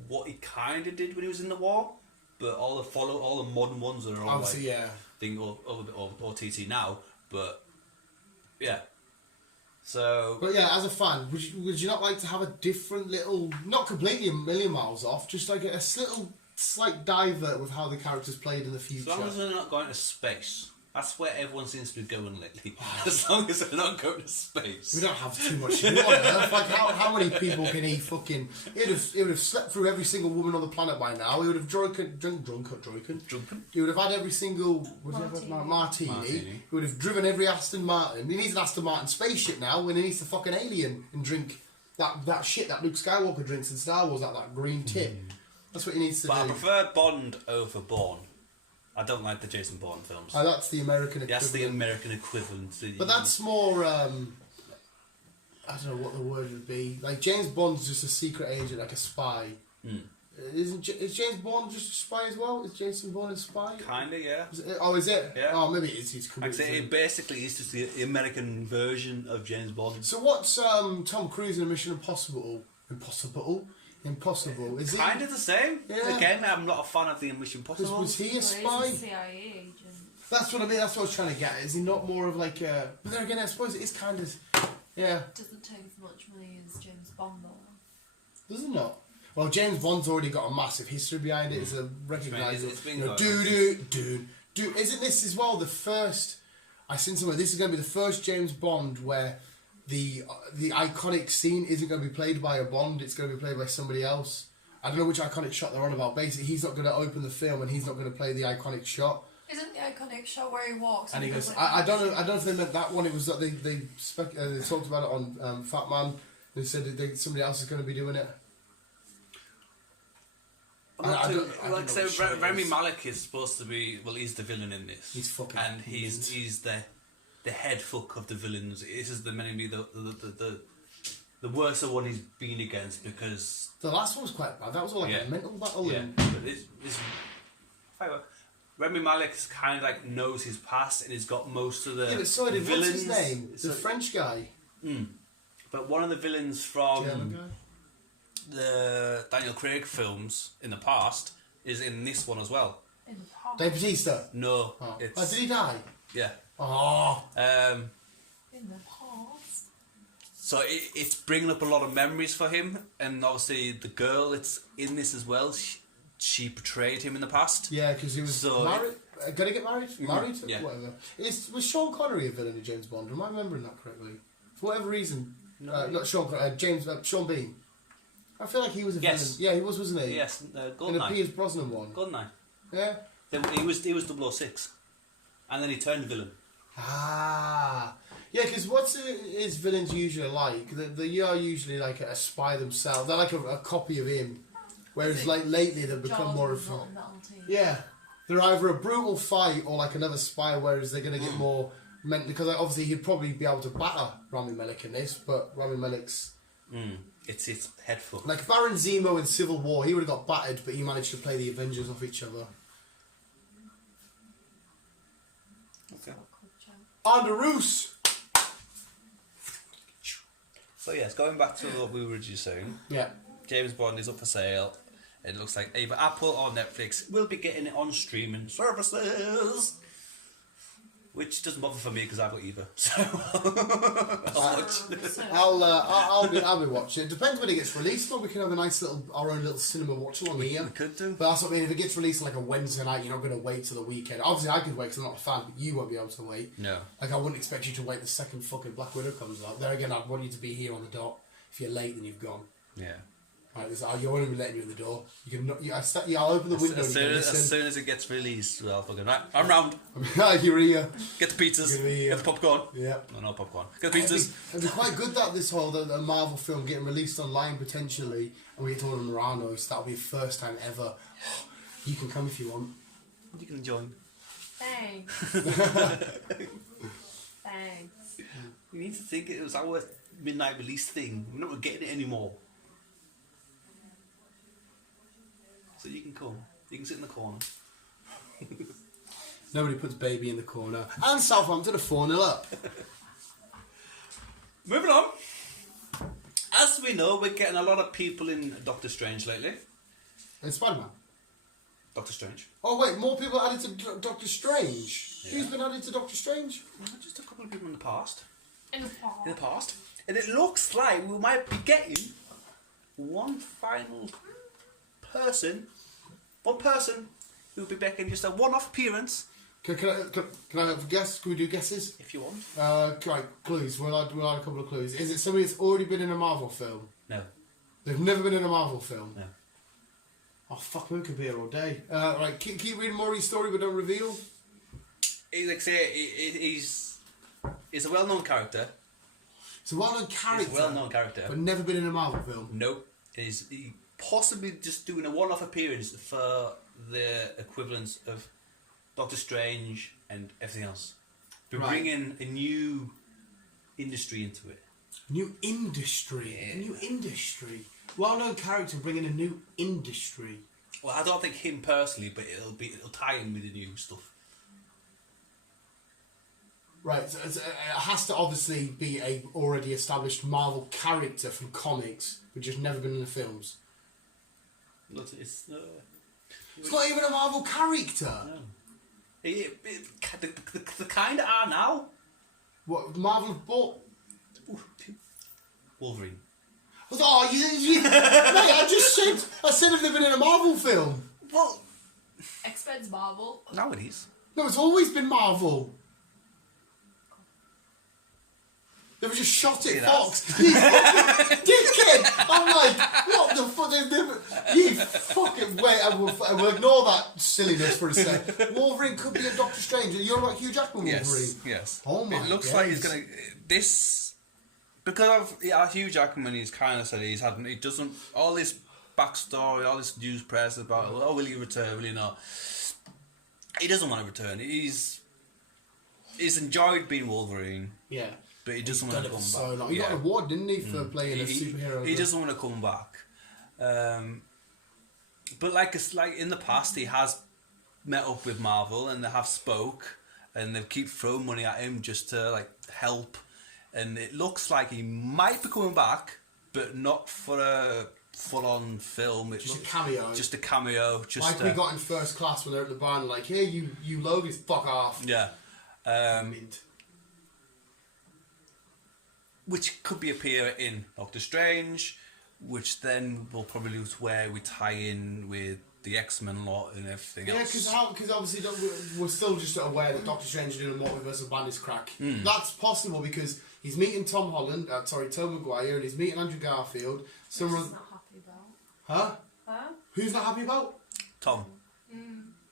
what he kind of did when he was in the war, but all the modern ones are all obviously, like yeah. thing or OTT now, but yeah. So, but yeah, as a fan, would you not like to have a different little, not completely a million miles off, just like a little slight divert with how the characters played in the future? as long as they're not going to space, that's where everyone seems to be going lately. As long as they're not going to space. We don't have too much to do on Earth. Like, how many people can he fucking... He would have slept through every single woman on the planet by now. He would have drunken. He would have had every single... Martini. He would have driven every Aston Martin. He needs an Aston Martin spaceship now when he needs to fucking alien and drink that shit that Luke Skywalker drinks in Star Wars, that green tip. That's what he needs to do. But I prefer Bond over Bourne. I don't like the Jason Bourne films. Oh, that's the American equivalent. That's the American equivalent. But that's more, I don't know what the word would be. Like, James Bond's just a secret agent, like a spy. Is James Bond just a spy as well? Is Jason Bourne a spy? Kinda, yeah. Is it? Yeah. Oh, maybe it is. He's Like I say, it basically is just the American version of James Bond. So what's Tom Cruise in Mission Impossible? Impossible. Is he Kind of the same. Yeah. Again, I'm not a fan of the Mission Impossible. Was he a spy? He's a CIA agent. That's what I mean. That's what I was trying to get. Is he not more of like a? But then again, I suppose it is kind of. Yeah. Doesn't take as much money as James Bond though. Does it not? Well, James Bond's already got a massive history behind it. It's a recognised. It's been Dude. Isn't this as well the first? I seen somewhere. This is going to be the first James Bond where the iconic scene isn't going to be played by a Bond. It's going to be played by somebody else. I don't know which iconic shot they're on about. Basically, he's not going to open the film and he's not going to play the iconic shot. Isn't the iconic shot where he walks? And he goes, I don't know if they meant that one. It was that they talked about it on Fat Man. They said that somebody else is going to be doing it. Rami Malek is supposed to be. Well, he's the villain in this. He's fucking. And he's the head fuck of the villains. This is the worst one he's been against because the last one was quite bad. That was all like a mental battle. Yeah, but this Rami Malek kind of like knows his past and he's got most of the what's his name? The French guy. But one of the villains from German guy? The Daniel Craig films in the past is in this one as well. In the past. Dave Bautista. No, did he die? Yeah. Oh. In the past. So it's bringing up a lot of memories for him, and obviously the girl that's in this as well, she portrayed him in the past. Yeah, because he was married. Gonna get married? Married? Yeah. Whatever. Was Sean Connery a villain in James Bond? Am I remembering that correctly? For whatever reason, not Sean Connery, Sean Bean. I feel like he was a villain. Yeah, he was, wasn't he? Yes, In the Goldeneye. Pierce Brosnan one. Goldeneye. Yeah. Then he was 006, and then he turned villain. Ah. Yeah, because what's his villains usually like? They are usually like a spy themselves. They're like a copy of him. Whereas like lately they've become more of... Yeah. They're either a brutal fight or like another spy, whereas they're going to get more... Because like, obviously he'd probably be able to batter Rami Malek in this, but Rami Malek's... It's head foot. Like Baron Zemo in Civil War, he would have got battered, but he managed to play the Avengers off each other. Okay. On the Roos! So yes, going back to what we were just saying. Yeah. James Bond is up for sale. It looks like either Apple or Netflix will be getting it on streaming services. Which doesn't bother for me because I've got either. So I'll be watching. It depends when it gets released. Or we can have a nice our own little cinema watch along here. We could do. But that's what I mean. If it gets released on like a Wednesday night, you're not going to wait till the weekend. Obviously, I could wait because I'm not a fan, but you won't be able to wait. No. Like I wouldn't expect you to wait the second fucking Black Widow comes out. There again, I'd want you to be here on the dot. If you're late, then you've gone. Yeah. Right, you're only be letting you in the door. You can. I'll open the window. As soon as it gets released, well, fucking right. I'm round. You're here. Get the pizzas. Get the popcorn. Yeah. No, not popcorn. Get the pizzas. It'd be quite good that this whole the Marvel film getting released online potentially, and we get to order Muranos. That'll be the first time ever. You can come if you want. You can join. Thanks. Thanks. We need to think it was our midnight release thing. We're not getting it anymore. So you can come. You can sit in the corner. Nobody puts baby in the corner. And Southampton are 4-0 up. Moving on. As we know, we're getting a lot of people in Doctor Strange lately. And SpiderMan. Doctor Strange. Oh wait, more people added to Doctor Strange. Yeah. Who's been added to Doctor Strange? Just a couple of people in the past. In the past. And it looks like we might be getting one person who'll be back in just a one-off appearance. Can I have a guess? Can we do guesses? If you want. Right, clues. We'll add a couple of clues. Is it somebody that's already been in a Marvel film? No. They've never been in a Marvel film? No. Oh, fuck, we could be here all day. Right, keep reading more of his story, but don't reveal. Like I say, he's a well-known character. It's a well-known character. He's a well-known character. But never been in a Marvel film? Nope. He's possibly just doing a one-off appearance for the equivalence of Doctor Strange and everything else. We're bringing a new industry into it. New industry? Yeah. A new industry? Well-known character bringing a new industry. Well, I don't think him personally, but it'll tie in with the new stuff. Right, so it has to obviously be a already established Marvel character from comics, but just never been in the films. It's not even a Marvel character. No. The kind of are now. What Marvel bought? Wolverine. Oh, mate, I said if they've been in a Marvel film. Well, X-Men's Marvel. nowadays. No, it's always been Marvel. They were just shot at Fox. You fucking dickhead! I'm like, what the fuck? You fucking wait. We'll ignore that silliness for a sec. Wolverine could be a Doctor Strange. You're like Hugh Jackman Wolverine. Yes. Oh my god. It looks like he's gonna because of Hugh Jackman. He's kind of said he doesn't all this backstory, all this news press about will he return? Will he not? He doesn't want to return. He's enjoyed being Wolverine. Yeah. But he doesn't want to come back. So long. He got an award, didn't he, for playing a superhero? He doesn't want to come back. But like in the past, he has met up with Marvel and they have spoke and they keep throwing money at him just to like help. And it looks like he might be coming back, but not for a full-on film. Just a cameo. Just a cameo. Like we got in First Class when they're at the bar and like, hey, you Logans, fuck off. Yeah. Mint. Which could be appear in Doctor Strange, which then will probably be where we tie in with the X-Men lot and everything Yeah, else. because obviously we're still just aware that Doctor Strange doing a multiverse of madness crack. That's possible because he's meeting Tom Maguire, and he's meeting Andrew Garfield. Someone's not happy about. Huh? Who's not happy about? Tom.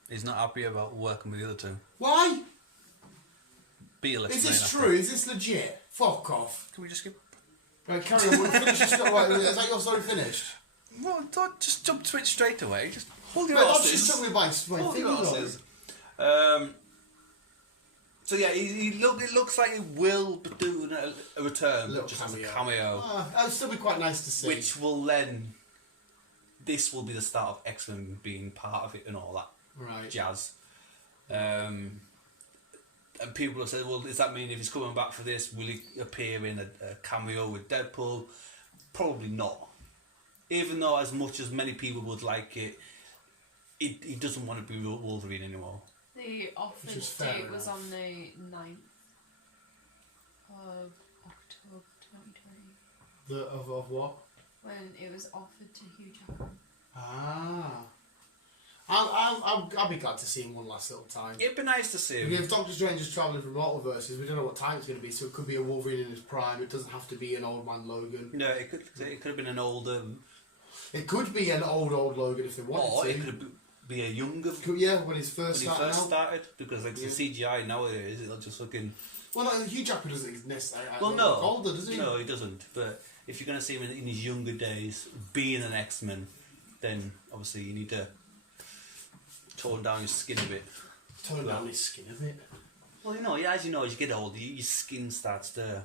He's not happy about working with the other two. Why? Peter, let's Is explain this that. true? Is this legit? Fuck off. Can we just skip? Right, carry on. We'll finish your story. Right, is that your story finished? Well, don't just jump to it straight away. Just hold your Right, that horses. just took me by Hold thing your was horses. So yeah, it looks like he will be doing a return, Little just cameo. as a cameo, That would still be quite nice to see. which will then. This will be the start of X-Men being part of it and all that right. jazz. And people have said, well, does that mean if he's coming back for this, will he appear in a cameo with Deadpool? Probably not. Even though as much as many people would like it, he doesn't want to be Wolverine anymore. The offered Which is fair date was enough. on the 9th of October 2020. Of what? When it was offered to Hugh Jackman. Ah. I'll be glad to see him one last little time. It'd be nice to see him. If Doctor Strange is travelling from multiverses, we don't know what time it's going to be, so it could be a Wolverine in his prime. It doesn't have to be an old man Logan. No, it could have been an older, It could be an old Logan if they wanted or to. it could be a younger. Yeah, when he's When first he started first out. started, because like the CGI nowadays, it'll just fucking. Well, no, Hugh Jackman doesn't necessarily Well, no, look older, does he? No, he doesn't. But if you're going to see him in his younger days being an X-Men, then obviously you need to tone down your skin a bit. Tone down his skin a bit. Well, as you get older, your skin starts to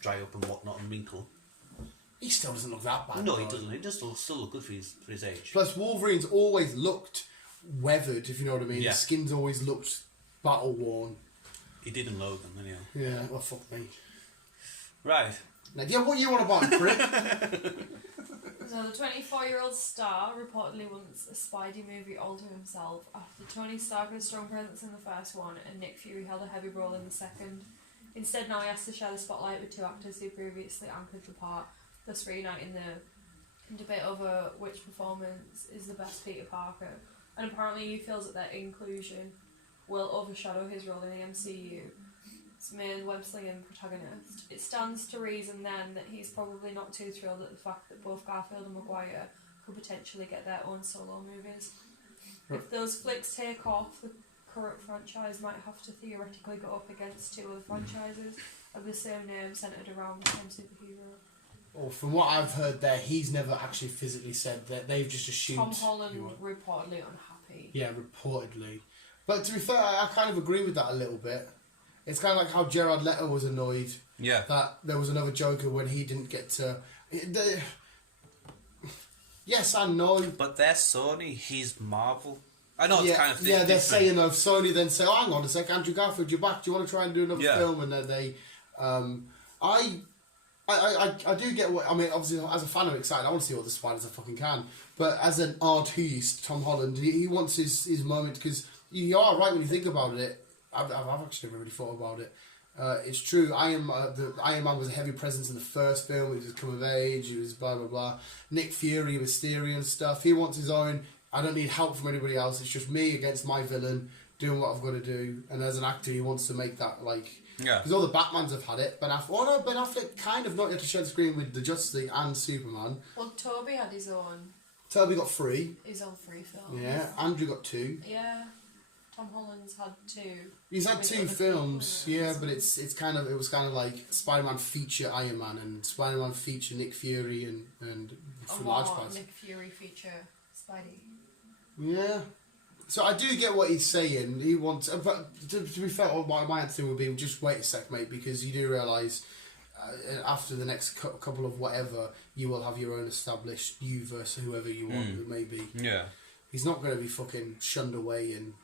dry up and whatnot and wrinkle. He still doesn't look that bad. No, though. he doesn't. He does still look good for his age. Plus, Wolverine's always looked weathered, if you know what I mean. Yeah. His skin's always looked battle worn. He did in Logan, anyhow. Yeah, well, fuck me. Right. Now, yeah, what you want about him, prick? So the 24-year-old star reportedly wants a Spidey movie all to himself after Tony Stark had a strong presence in the first one and Nick Fury held a heavy role in the second. Instead, now he has to share the spotlight with two actors who previously anchored the part, thus reuniting the debate over which performance is the best Peter Parker. And apparently he feels that their inclusion will overshadow his role in the MCU. Main web-slinging protagonist. It stands to reason then that he's probably not too thrilled at the fact that both Garfield and Maguire could potentially get their own solo movies. If those flicks take off, the current franchise might have to theoretically go up against two other franchises of the same name centred around the same superhero. Well, from what I've heard there, he's never actually physically said that. They've just assumed... Tom Holland reportedly unhappy. Yeah, reportedly. But to be fair, I kind of agree with that a little bit. It's kind of like how Jared Leto was annoyed that there was another Joker when he didn't get to... Yes, I know. But they're Sony, he's Marvel. I know it's kind of they're different. saying of Sony then say, oh, hang on a sec, Andrew Garfield, you're back. Do you want to try and do another film? And then they... I do get what... I mean, obviously, as a fan, I'm excited. I want to see all the spiders I fucking can. But as an artiste, Tom Holland, he wants his moment, because you are right when you think about it. I've actually never really thought about it. It's true. Iron Man was a heavy presence in the first film. He was come of age. He was blah blah blah. Nick Fury, Mysterio and stuff. He wants his own. I don't need help from anybody else. It's just me against my villain, doing what I've got to do. And as an actor, he wants to make that because all the Batmans have had it. Ben Affleck kind of not yet to share the screen with the Justice League and Superman. Well, Toby had his own. Toby got 3. His own 3 films. Yeah. Andrew got 2. Yeah. Tom Holland's had 2. He's had 2 films, yeah, but it was kind of like Spider-Man feature Iron Man and Spider-Man feature Nick Fury and for large parts. Nick Fury feature Spidey. Yeah. So I do get what he's saying. He wants, but to be fair, my answer would be just wait a sec, mate, because you do realise after the next couple of whatever, you will have your own established you versus whoever you want it may be. Yeah. He's not going to be fucking shunned away and.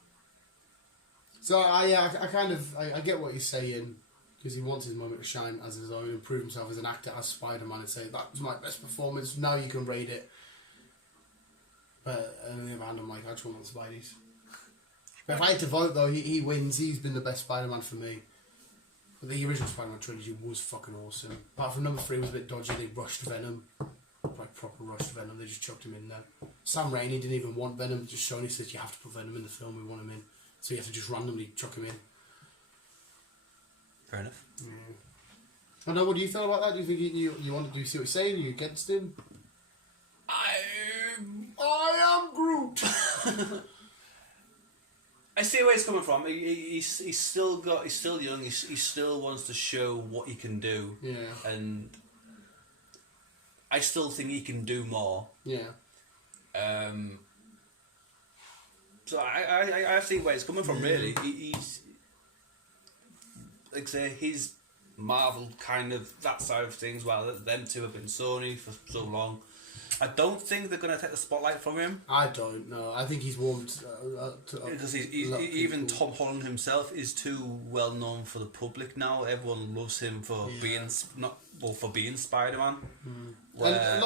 So I get what he's saying, because he wants his moment to shine as his own and prove himself as an actor, as Spider-Man, and say that's my best performance. Now you can rate it. But on the other hand, I'm like, I just want Spidey's. But if I had to vote though, he wins. He's been the best Spider-Man for me. But the original Spider-Man trilogy was fucking awesome. Apart from number 3 was a bit dodgy. They rushed Venom. Probably proper rush Venom. They just chucked him in there. Sam Raimi didn't even want Venom. Just Sony said you have to put Venom in the film. We want him in, so you have to just randomly chuck him in. Fair enough. Yeah. I know. What do you feel about that? Do you think you want to do? See what he's saying? Are you against him? I am Groot. I see where he's coming from. He's still young. He still wants to show what he can do. Yeah. And I still think he can do more. Yeah. So I see where he's coming from. Really, he's like say he's Marvel kind of that side of things. While them two have been Sony for so long. I don't think they're going to take the spotlight from him. I don't know. I think he's warmed because even Tom Holland himself is too well known for the public now. Everyone loves him for being Spider-Man. And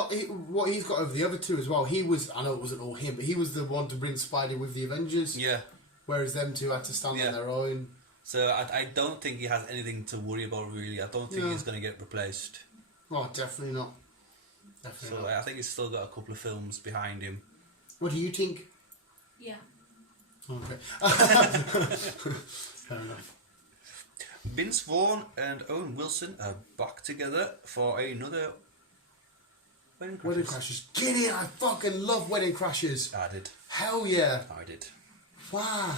what he's got over the other two as well. He was, I know it wasn't all him, but he was the one to bring Spidey with the Avengers. Yeah. Whereas them two had to stand on their own. So I don't think he has anything to worry about really. I don't think he's going to get replaced. Oh, definitely not. Definitely not. I think he's still got a couple of films behind him. What do you think? Yeah. Okay. Fair enough. Vince Vaughn and Owen Wilson are back together for another Wedding Crashers. Wedding Crashers. Get it! I fucking love Wedding Crashers. I did. Hell yeah. I did. Wow.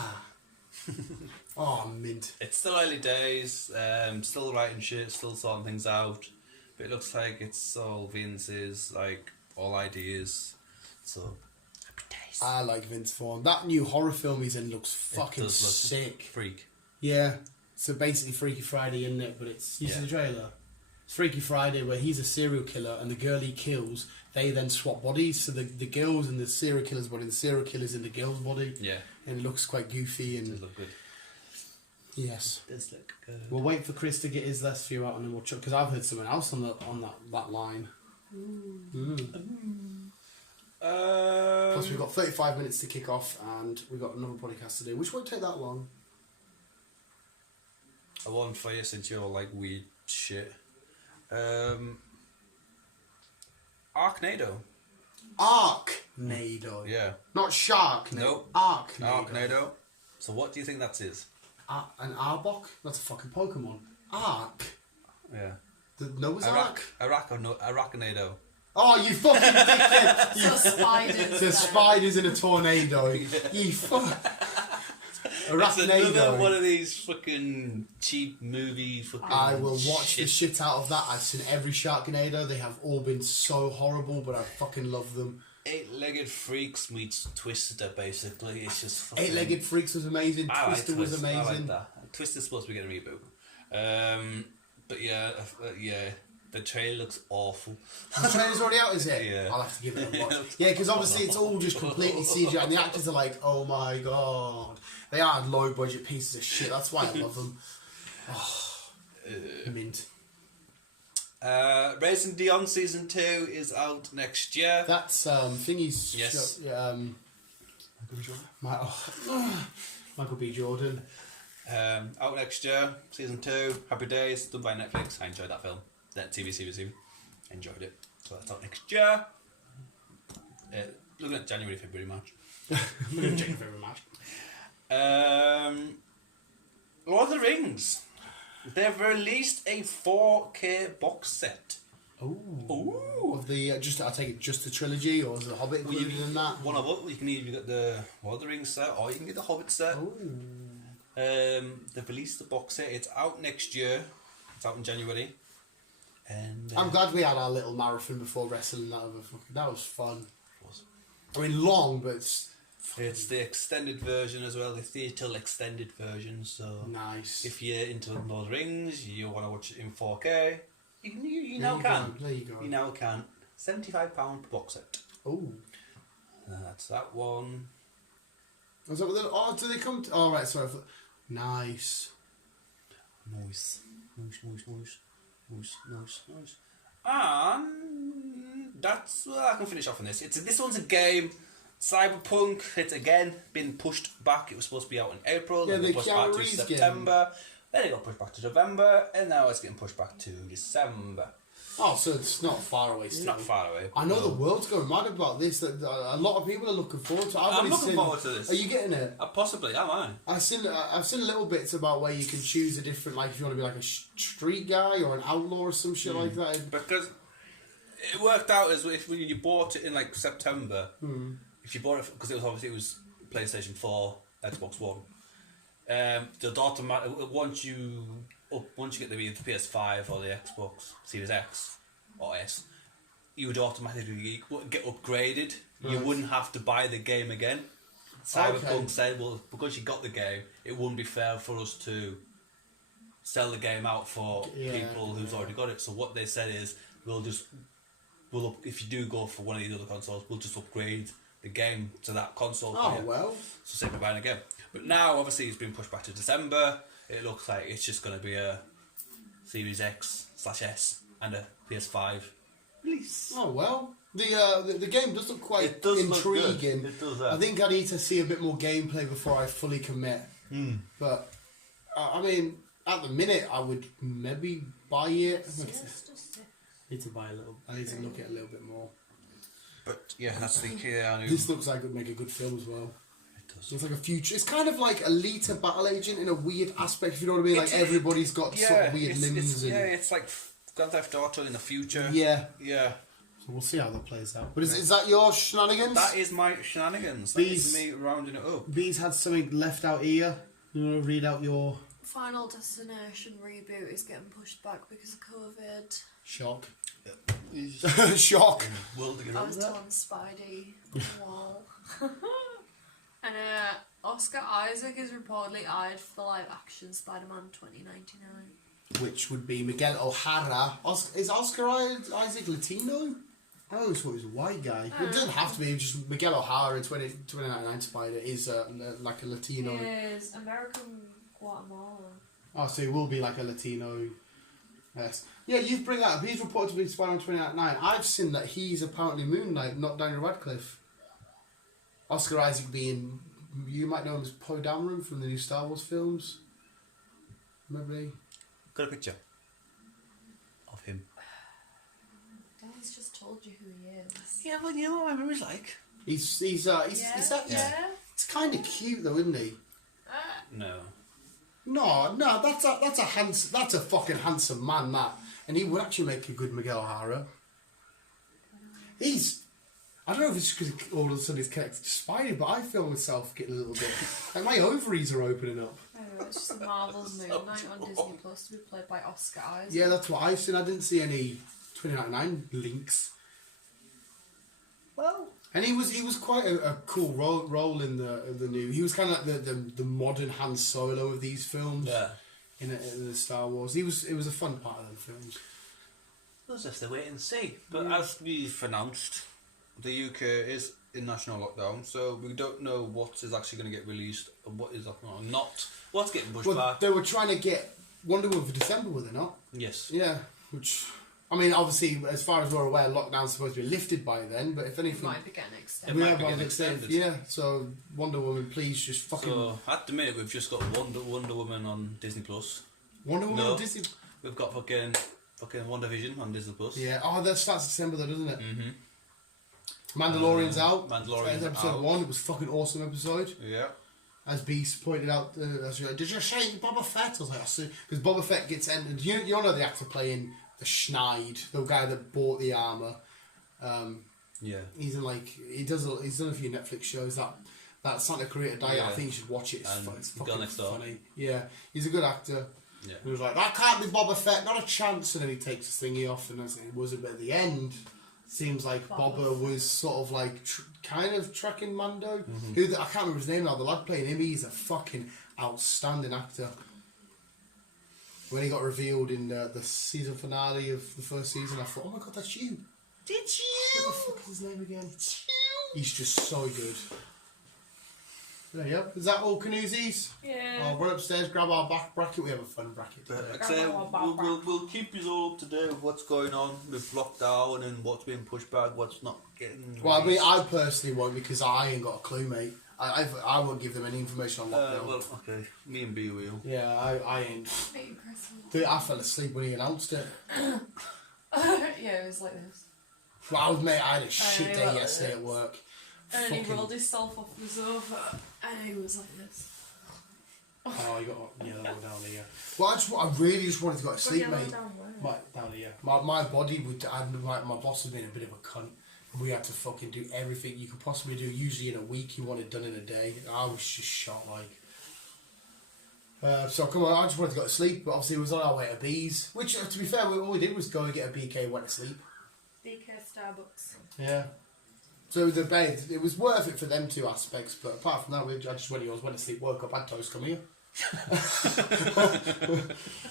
Oh, mint. It's still early days, still writing shit, still sorting things out. But it looks like it's all Vince's, like, all ideas. So, happy days. I like Vince Vaughn. That new horror film he's in looks fucking sick. Freak. Yeah. So basically Freaky Friday, isn't it? But it's... You see the trailer? It's Freaky Friday where he's a serial killer and the girl he kills, they then swap bodies. So the girl's in the serial killer's body and the serial killer's in the girl's body. Yeah. And it looks quite goofy and... It does look good. Yes. It does look good. We'll wait for Chris to get his last few out and then we'll check, because I've heard someone else on that line. Plus we've got 35 minutes to kick off and we've got another podcast to do, which won't take that long. I want for you since you're like weird shit. Arknado. Arknado. Yeah. Not Sharknado. Nope. Arknado. Arknado. So what do you think that is? An Arbok? That's a fucking Pokemon. Ark? Yeah. The Noah's Ark? Arachnado. Oh, you fucking dickhead! So spiders. The spiders in a tornado. You fuck. It's another one of these fucking cheap movie fucking I will watch the shit out of that. I've seen every Sharknado. They have all been so horrible, but I fucking love them. Eight-legged freaks meets Twister, basically. It's just fucking... Eight-legged freaks was amazing. Twister was amazing. I like that. Twister's supposed to be getting a reboot. But yeah, the trailer looks awful. The trailer's already out, is it? Yeah. I'll have to give it a watch. Yeah, because obviously it's all just completely CGI, and the actors are like, oh my god. They are low-budget pieces of shit. That's why I love them. Oh, mint. Raising Dion Season 2 is out next year. That's thingy's... Yes. Michael B. Jordan. Out next year, Season 2, Happy Days, done by Netflix. I enjoyed that film. That TV series, enjoyed it. So that's out next year. Looking at January, February, March. January, February, March. Lord of the Rings. They've released a 4K box set. Ooh. Of the I'll take it just the trilogy, or is the Hobbit included in that? One of it. You can either get the Lord of the Rings set, or you can get the Hobbit set. They've released the box set. It's out next year. It's out in January. And I'm glad we had our little marathon before wrestling. That was fun. I mean, long, but it's the extended version as well, the theatre extended version. So nice. If you're into Lord of the Rings, you want to watch it in 4K, you now can. There you go. You now can. £75 per box set. Oh. That's that one. Was that what do they come to? Oh, right, sorry. Nice. Nice. And that's I can finish off on this. This one's a game. Cyberpunk. It's again been pushed back. It was supposed to be out in April. Yeah, then the pushed back to Keanu September. Then it got pushed back to November, and now it's getting pushed back to December. Oh, so it's not far away still. Not far away. I know the world's going mad about this. That a lot of people are looking forward to it. I'm looking forward to this. Are you getting it? Possibly, am I? I've seen little bits about where you can choose a different, like if you want to be like a street guy or an outlaw or some shit like that. Because it worked out as if when you bought it in like September, if you bought it because it was PlayStation 4, Xbox One. The automatic once you get the PS5 or the Xbox Series X or S, you would automatically get upgraded. Right. You wouldn't have to buy the game again. Cyberpunk said, well, because you got the game, it wouldn't be fair for us to sell the game out for people who's already got it. So what they said is, if you do go for one of these other consoles, we'll just upgrade the game to that console. Oh, well. So save me buying a game. But now, obviously, it's been pushed back to December. It looks like it's just going to be a Series X/S and a PS5 release. Oh, well. The game does look quite intriguing. It does. I think I need to see a bit more gameplay before I fully commit. But, I mean, at the minute, I would maybe buy it. I need to buy a little. I need to look at it a little bit more. But yeah, that's the key. This looks like it would make a good film as well. It does. It's like a future. It's kind of like Alita Battle Agent in a weird aspect. If you know what I mean, like everybody's got sort of weird limbs. It's like Grand Theft Auto in the future. Yeah. Yeah. So we'll see how that plays out. But is that your shenanigans? That is my shenanigans. That is me rounding it up. Bees had something left out here. You want to read out your Final Destination reboot is getting pushed back because of COVID. shock? Shock. I was telling Spidey. Wow. And Oscar Isaac is reportedly eyed for the live-action SpiderMan 2099. Which would be Miguel O'Hara. Is Oscar Isaac Latino? I always thought he was a white guy. It doesn't have to be. Just Miguel O'Hara in 2099 Spider is like a Latino. He is American Guatemalan. Oh, so he will be like a Latino. Yes. Yeah, you bring that up. He's reported to be Spider-Man 2099. I've seen that he's apparently Moon Knight, not Daniel Radcliffe. Oscar Isaac being, you might know him as Poe Dameron from the new Star Wars films. Maybe. Got a picture of him. Dan's just told you who he is. Yeah, well, you know what I remember he's like. He's It's kind of cute though, isn't he? No. No, that's a fucking handsome man, that. And he would actually make a good Miguel O'Hara. I don't know if it's because all of a sudden he's connected to Spidey, but I feel myself getting a little bit, like my ovaries are opening up. I don't know, it's just Marvel's Moon Knight on Disney Plus to be played by Oscar Isaac. Yeah, that's what I've seen. I didn't see any 2099 links. Well, and he was quite a cool role in the new. He was kind of like the modern Han Solo of these films. Yeah. In the Star Wars, it was a fun part of the films. We'll just have to wait and see. But as we've announced, the UK is in national lockdown, so we don't know what is actually going to get released and what is not. What's getting pushed back? They were trying to get Wonder Woman for December, were they not? Yes. Yeah, which, I mean, obviously, as far as we're aware, lockdown's supposed to be lifted by then, but if anything... It might be getting extended. It might be getting extended. Yeah, so Wonder Woman, please just fucking... So, at the minute, we've just got Wonder Woman on Disney+. Wonder Woman on Disney... We've got fucking WandaVision on Disney+. Yeah, that starts December though, doesn't it? Mm-hmm. Mandalorian's out. Mandalorian's episode 1, it was a fucking awesome episode. Yeah. As Beast pointed out, did you say Boba Fett? I was like, I see. Because Boba Fett gets ended. You know the actor playing the Schneid, the guy that bought the armour. Yeah. He's in he's done a few Netflix shows. That Santa Clarita Diet, I think you should watch it. It's fucking funny. Yeah, he's a good actor. Yeah. He was like, that can't be Boba Fett, not a chance. And then he takes his thingy off, and it wasn't. But at the end, seems like Boba was sort of like kind of tracking Mando. Who I can't remember his name now. The lad playing him, he's a fucking outstanding actor. When he got revealed in the season finale of the first season, I thought, oh my god, that's you. Did you? What the fuck is his name again? He's just so good. There you go. Is that all Canoozies? Yeah. Run upstairs, grab our back bracket. We have a fun bracket today. Like I say, we'll keep you all up to date with what's going on with lockdown and what's being pushed back, what's not getting. Well, I mean, I personally won't because I ain't got a clue, mate. I won't give them any information on lockdown. Well, okay. Me and B will. Yeah, I ain't. Hey, Chris. Dude, I fell asleep when he announced it. Yeah, it was like this. Wow, mate, I had a shit day like yesterday at this. work. And he Fucking- rolled himself off the sofa, and he was like this. Oh, you got yellow down here. Well, I really just wanted to go to sleep, mate. Down here. My body would, and my boss has been a bit of a cunt. And we had to fucking do everything you could possibly do. Usually in a week, you want it done in a day. I was just shot like. So come on, I just wanted to go to sleep, but obviously it was on our way to Bees. Which, to be fair, all we did was go and get a BK and went to sleep. BK Starbucks. Yeah. So the bed, it was worth it for them two aspects, but apart from that, I just went to sleep, woke up, had toast, come here. A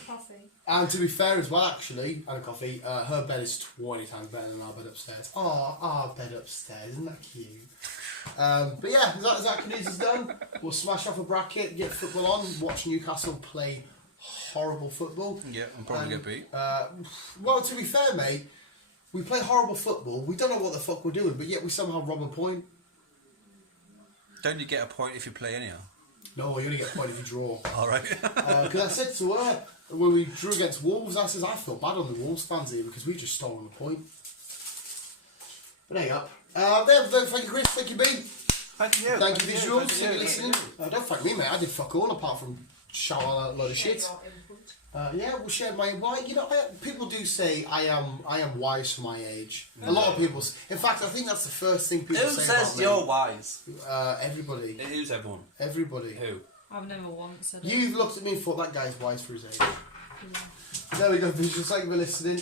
coffee. And to be fair as well, actually, and a coffee, her bed is 20 times better than our bed upstairs. Oh, our bed upstairs, isn't that cute? But yeah, that news is done. We'll smash off a bracket, get football on, watch Newcastle play horrible football. Yeah, and probably get beat. Well, to be fair, mate, we play horrible football. We don't know what the fuck we're doing, but yet we somehow rob a point. Don't you get a point if you play anyhow? No, you only get a point if you draw. Alright. Because I said to her, when we drew against Wolves, I says, I feel bad on the Wolves fans here because we've just stolen a point. But there you go. Thank you, Chris. Thank you, B. Thank you. Thank you, visuals. Thank you, listening. Don't thank me, mate. I did fuck all apart from shout out a load of shit. Yeah, we'll share my. Well, you know, people do say I am wise for my age. A lot of people. In fact, I think that's the first thing people Who say says about you're me. wise? Everybody. Who's everyone? Everybody. Who? I've never once said it. You've looked at me and thought that guy's wise for his age. There we go, visuals. Thank you for listening.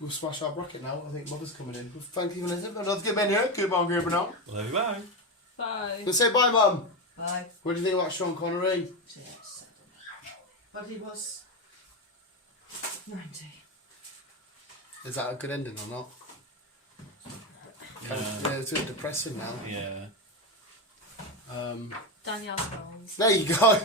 We'll smash our bracket now. I think Mother's coming in. Thank you for listening. Let's get in here. Keep on gripping on. Love you, bye. Bye. Let's say bye, Mum. Bye. What do you think about Sean Connery? Yes, but he was 90. Is that a good ending or not? Yeah, it's a bit depressing now. Yeah. Danielle Spells. There you go.